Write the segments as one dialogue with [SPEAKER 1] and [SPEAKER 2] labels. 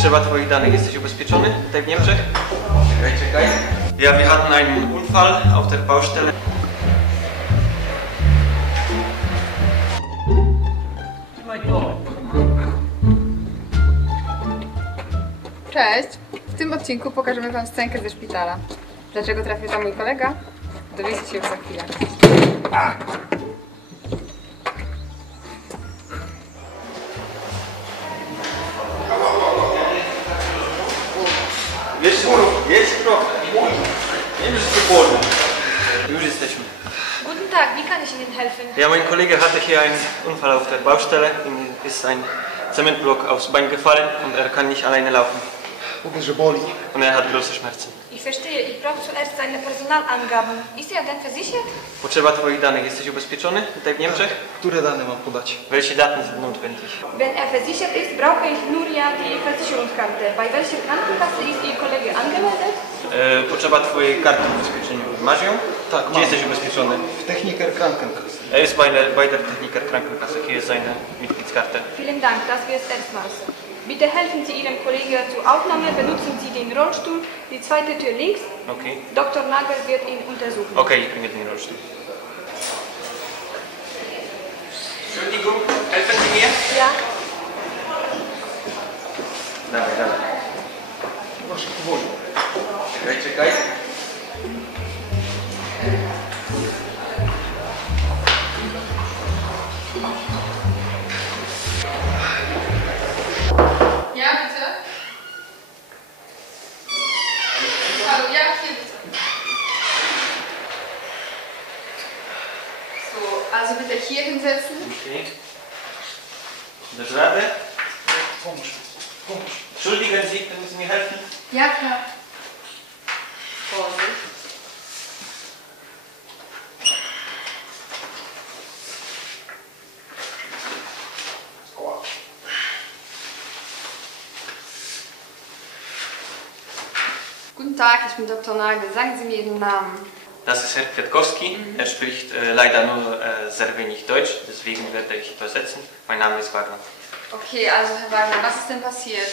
[SPEAKER 1] Potrzeba Twoich danych. Jesteś ubezpieczony tutaj w Niemczech? Czekaj, czekaj. Ja, hatten einen Unfall auf der Baustelle.
[SPEAKER 2] Cześć! W tym odcinku pokażemy Wam scenkę ze szpitala. Dlaczego trafił tam mój kolega? Dowiecie się już za chwilę.
[SPEAKER 3] Ihnen helfen?
[SPEAKER 1] Ja, mein Kollege hatte hier einen Unfall auf der Baustelle. Ihm ist ein Zementblock aufs Bein gefallen und er kann nicht alleine laufen. Und er hat große Schmerzen.
[SPEAKER 3] Ich verstehe, ich brauche zuerst seine Personalangaben. Ist er denn versichert?
[SPEAKER 1] Potrzeba Twoich danych. Jesteś ubezpieczony tutaj w Niemczech?
[SPEAKER 4] Które dane mam podać?
[SPEAKER 1] Welche Daten sind notwendig?
[SPEAKER 3] Wenn er versichert ist, brauche ich nur ja die Versicherungskarte. Bei welcher Krankenkasse ist Ihr Kollege angemeldet?
[SPEAKER 1] E, potrzeba Twojej karty ubezpieczenia. Masz ją?
[SPEAKER 4] Tak,
[SPEAKER 1] Gdzie
[SPEAKER 4] mam.
[SPEAKER 1] jesteś ubezpieczony?
[SPEAKER 4] W Techniker Krankenkasse.
[SPEAKER 1] Er ist bei der, bei der Techniker Krankenkasse. Hier ist seine Mitgliedskarte.
[SPEAKER 3] Vielen Dank, das wäre es erstmals. Bitte helfen Sie Ihrem Kollegen zur Aufnahme, benutzen Sie den Rollstuhl, die zweite Tür links.
[SPEAKER 1] Okay.
[SPEAKER 3] Dr. Nagel wird ihn untersuchen.
[SPEAKER 1] Okay, ich bringe den Rollstuhl. Entschuldigung, helfen Sie mir?
[SPEAKER 3] Ja,
[SPEAKER 1] Dawaj, dawaj.
[SPEAKER 4] Proszę, powoli.
[SPEAKER 1] Czekaj, czekaj. Dasz radę?
[SPEAKER 4] Pomóż. Pomóż.
[SPEAKER 1] Entschuldigen Sie, können Sie mir helfen?
[SPEAKER 2] Ja, klar. Vorsicht. Guten Tag, ich bin Dr. Nagel. Sagen Sie mir Ihren Namen.
[SPEAKER 1] Das ist Herr Kwiatkowski. Er spricht äh, leider nur äh, sehr wenig Deutsch, deswegen werde ich übersetzen. Mein Name ist Wagner.
[SPEAKER 2] Okay, also Herr Wagner, was ist denn passiert?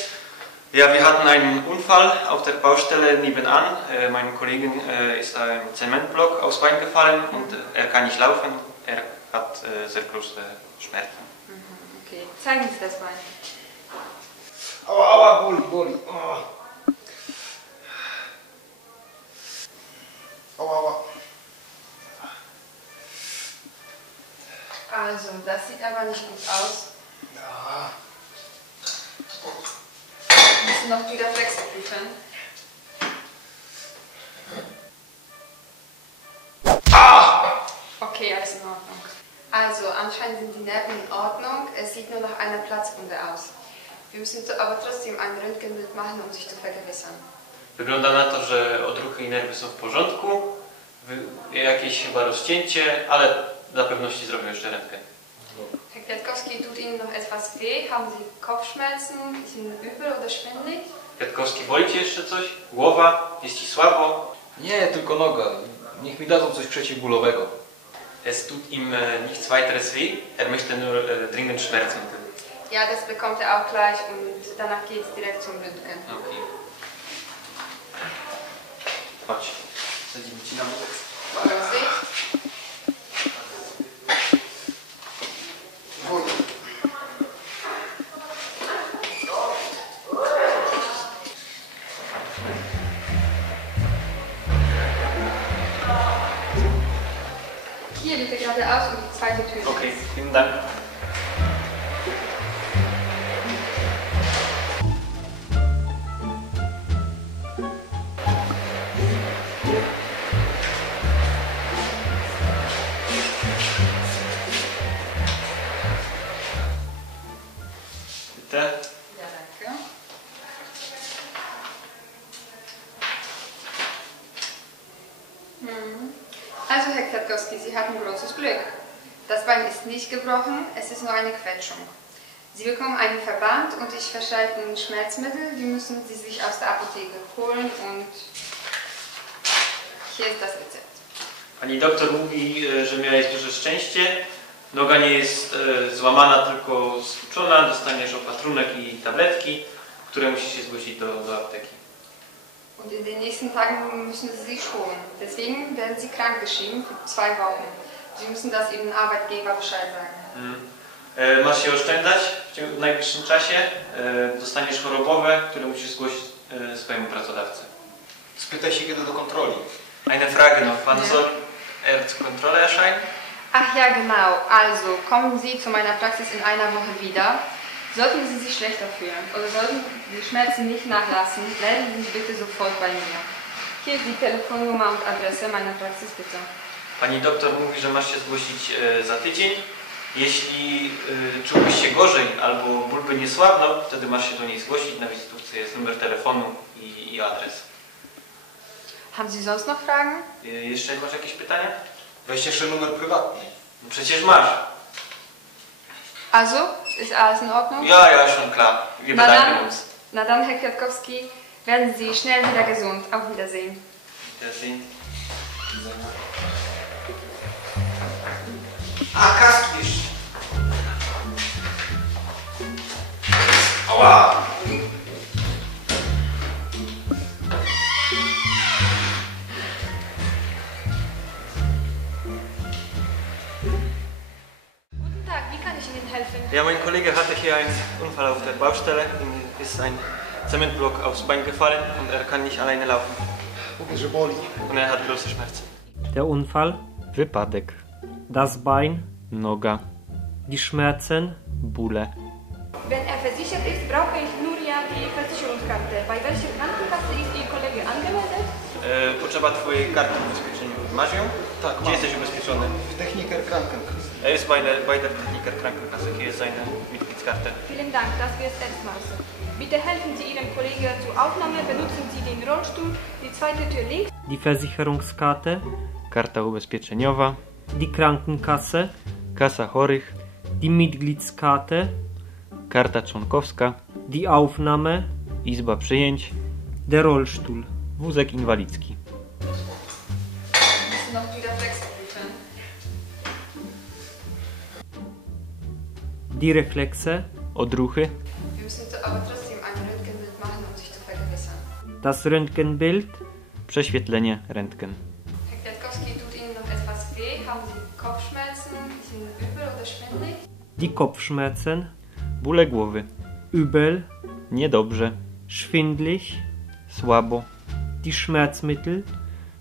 [SPEAKER 1] Ja, wir hatten einen Unfall auf der Baustelle nebenan. Äh, meinem Kollegen äh, ist ein Zementblock aufs Bein gefallen und äh, er kann nicht laufen. Er hat äh, sehr große Schmerzen.
[SPEAKER 2] Okay, zeigen Sie das Bein.
[SPEAKER 4] Ała, ała, boli, boli. Ała.
[SPEAKER 2] Also, das sieht aber nicht gut aus.
[SPEAKER 4] Ja.
[SPEAKER 2] Müssen Sie noch die Reflexe prüfen. Okay, alles in Ordnung. Also, anscheinend sind die Nerven in Ordnung. Es sieht nur nach einer Platzwunde aus. Wir müssen aber trotzdem ein Röntgenbild machen, um sich zu vergewissern.
[SPEAKER 1] Wygląda na to, że odruchy i nerwy są w porządku. Jakieś chyba rozcięcie, ale dla pewności zrobię jeszcze rentgen.
[SPEAKER 2] Herr Kwiatkowski, tut Ihnen noch etwas weh? Haben Sie Kopfschmerzen? Ist Ihnen übel oder schwindelig?
[SPEAKER 1] Kwiatkowski, boli Cię jeszcze coś? Głowa? Jest Ci słabo?
[SPEAKER 5] Nie, tylko noga. Niech mi dadzą coś przeciwbólowego.
[SPEAKER 1] Es tut ihm äh, nichts weiteres weh. Er möchte nur äh, dringend Schmerzen.
[SPEAKER 2] Ja, das bekommt er auch gleich und danach geht es direkt zum Röntgen.
[SPEAKER 1] Okay. Chodź. Sadzimy Ci na murek.
[SPEAKER 2] Vorsicht. Bitte geradeaus und die zweite Tür.
[SPEAKER 1] Okay, vielen Dank.
[SPEAKER 2] Also, Herr Kwiatkowski, Sie hatten großes Glück. Das Bein ist nicht gebrochen, es ist nur eine Quetschung. Sie bekommen einen Verband und ich verschreibe Ihnen Schmerzmittel. Die müssen Sie sich aus der Apotheke holen und hier ist das Rezept.
[SPEAKER 1] Pani doktor mówi, e, że miałeś duże szczęście. Noga nie jest e, złamana, tylko stłuczona. Dostaniesz opatrunek i tabletki. które musi się zgłosić do, do apteki.
[SPEAKER 2] Und in den nächsten Tagen müssen Sie sich schonen. Deswegen werden Sie krankgeschrieben für zwei Wochen. Sie müssen das Ihrem Arbeitgeber Bescheid sagen.
[SPEAKER 1] E, Masz się oszczędzać w, ciągu- w najbliższym czasie. E, Dostaniesz chorobowe, które musisz zgłosić e, swojemu pracodawcy.
[SPEAKER 5] Spytaj się kiedy do kontroli.
[SPEAKER 1] Eine Frage noch. Wann soll er zur Kontrolle erscheinen?
[SPEAKER 2] Ach ja, genau. Also, kommen Sie zu meiner Praxis in einer Woche wieder. Sollten Sie sich schlechter fühlen oder sollten die Schmerzen nicht nachlassen, melden Sie sich bitte sofort bei mir. Hier ist die Telefonnummer und Adresse meiner Praxis, bitte.
[SPEAKER 1] Pani doktor mówi, że masz się zgłosić e, za tydzień. Jeśli e, czułbyś się gorzej albo ból by nie słabnął, wtedy masz się do niej zgłosić. Na wizytówce jest numer telefonu i, i adres.
[SPEAKER 2] Haben Sie sonst noch Fragen?
[SPEAKER 1] E, Jeszcze masz jakieś pytania?
[SPEAKER 5] Weź jeszcze numer prywatny.
[SPEAKER 1] No przecież masz.
[SPEAKER 2] Also, ist alles in Ordnung?
[SPEAKER 1] Ja, ja, schon klar. Wir
[SPEAKER 2] Na
[SPEAKER 1] bedanken
[SPEAKER 2] dann,
[SPEAKER 1] uns.
[SPEAKER 2] na dann, Herr Kwiatkowski, werden Sie schnell wieder gesund. Auf Wiedersehen.
[SPEAKER 1] Wiedersehen.
[SPEAKER 4] A, kaski
[SPEAKER 1] Ja, mein Kollege hatte hier einen Unfall auf der Baustelle. Ihm ist ein Zementblock aufs Bein gefallen und er kann nicht alleine laufen. Und er hat große Schmerzen.
[SPEAKER 6] Der Unfall,
[SPEAKER 7] Wypadek.
[SPEAKER 6] das Bein,
[SPEAKER 7] Noga.
[SPEAKER 6] die Schmerzen,
[SPEAKER 7] Bóle.
[SPEAKER 3] Wenn er versichert ist, brauche ich nur ja die Versicherungskarte. Bei welcher Krankenkasse ist Ihr Kollege angemeldet?
[SPEAKER 1] E, potrzeba twojej karty ubezpieczenia. Masz ją?
[SPEAKER 4] Tak,
[SPEAKER 1] Gdzie
[SPEAKER 4] mam.
[SPEAKER 1] jesteś ubezpieczony?
[SPEAKER 4] W Techniker Krankenkasse.
[SPEAKER 1] Er ist bei der, bei der Techniker Krankenkasse. Hier ist seine Mitgliedskarte.
[SPEAKER 3] Vielen Dank, das wird erstmals. Bitte helfen Sie Ihrem Kollegen zur Aufnahme, benutzen Sie den Rollstuhl, die zweite Tür links.
[SPEAKER 6] die Versicherungskarte,
[SPEAKER 7] Karta ubezpieczeniowa.
[SPEAKER 6] die Krankenkasse,
[SPEAKER 7] Kasa chorych.
[SPEAKER 6] die Mitgliedskarte,
[SPEAKER 7] Karta członkowska.
[SPEAKER 6] die Aufnahme,
[SPEAKER 7] Izba przyjęć.
[SPEAKER 6] der Rollstuhl.
[SPEAKER 7] Wózek inwalidzki.
[SPEAKER 2] Die Reflexe,
[SPEAKER 7] Odruchy.
[SPEAKER 2] Wir müssen aber trotzdem ein Röntgenbild machen, um sich zu vergewissern.
[SPEAKER 6] das Röntgenbild,
[SPEAKER 7] Prześwietlenie rentgen.
[SPEAKER 2] Herr Kwiatkowski, tut Ihnen noch etwas weh? Haben Sie Kopfschmerzen? Ist Ihnen übel oder schwindelig?
[SPEAKER 6] die Kopfschmerzen,
[SPEAKER 7] Bóle głowy.
[SPEAKER 6] übel,
[SPEAKER 7] Niedobrze.
[SPEAKER 6] schwindlig,
[SPEAKER 7] Słabo.
[SPEAKER 6] die Schmerzmittel,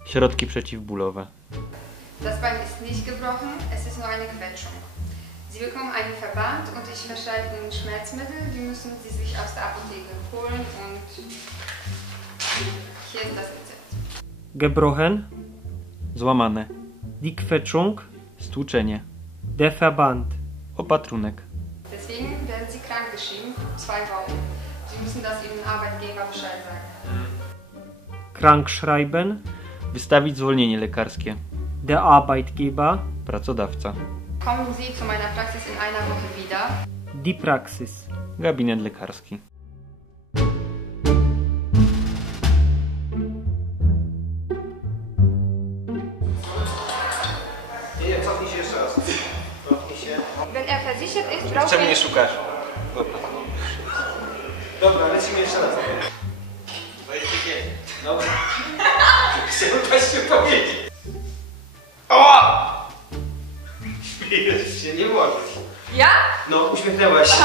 [SPEAKER 7] Środki przeciwbólowe.
[SPEAKER 2] Das Bein ist nicht gebrochen, es ist nur eine Quetschung. Sie bekommen einen Verband und ich verschreibe Ihnen Schmerzmittel, die müssen Sie sich aus der Apotheke holen und hier ist das Rezept.
[SPEAKER 6] gebrochen,
[SPEAKER 7] Złamane.
[SPEAKER 6] die Quetschung,
[SPEAKER 7] Stłuczenie.
[SPEAKER 6] der Verband.
[SPEAKER 7] Opatrunek.
[SPEAKER 2] Deswegen werden Sie krankgeschrieben zwei Wochen. Sie müssen das Ihrem Arbeitgeber Bescheid sagen.
[SPEAKER 6] Krankschreiben,
[SPEAKER 7] Wystawić zwolnienie lekarskie.
[SPEAKER 6] der Arbeitgeber,
[SPEAKER 7] Pracodawca.
[SPEAKER 2] Kommen Sie zu meiner Praxis in einer Woche wieder.
[SPEAKER 6] die Praxis.
[SPEAKER 7] Gabinet lekarski.
[SPEAKER 4] Nie, nie, cofnij się jeszcze raz. Cofnij się.
[SPEAKER 3] Wenn er versichert ist, brauche
[SPEAKER 1] Czemu nie
[SPEAKER 3] ich...
[SPEAKER 1] szukasz?
[SPEAKER 4] Dobra, lecimy jeszcze raz.
[SPEAKER 1] To jest takie.
[SPEAKER 4] Dobra. Chciałem właśnie powiedzieć. Ała! Śmiejesz się, nie możesz.
[SPEAKER 2] Ja?
[SPEAKER 4] No, uśmiechnęłaś się.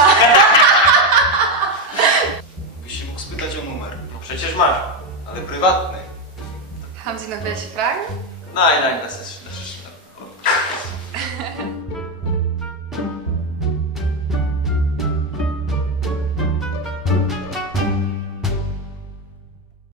[SPEAKER 4] Byś się mógł spytać o numer.
[SPEAKER 1] No przecież masz.
[SPEAKER 4] Ale prywatny.
[SPEAKER 2] Haben Sie noch welche Fragen?
[SPEAKER 1] Nein, nein, das ist, das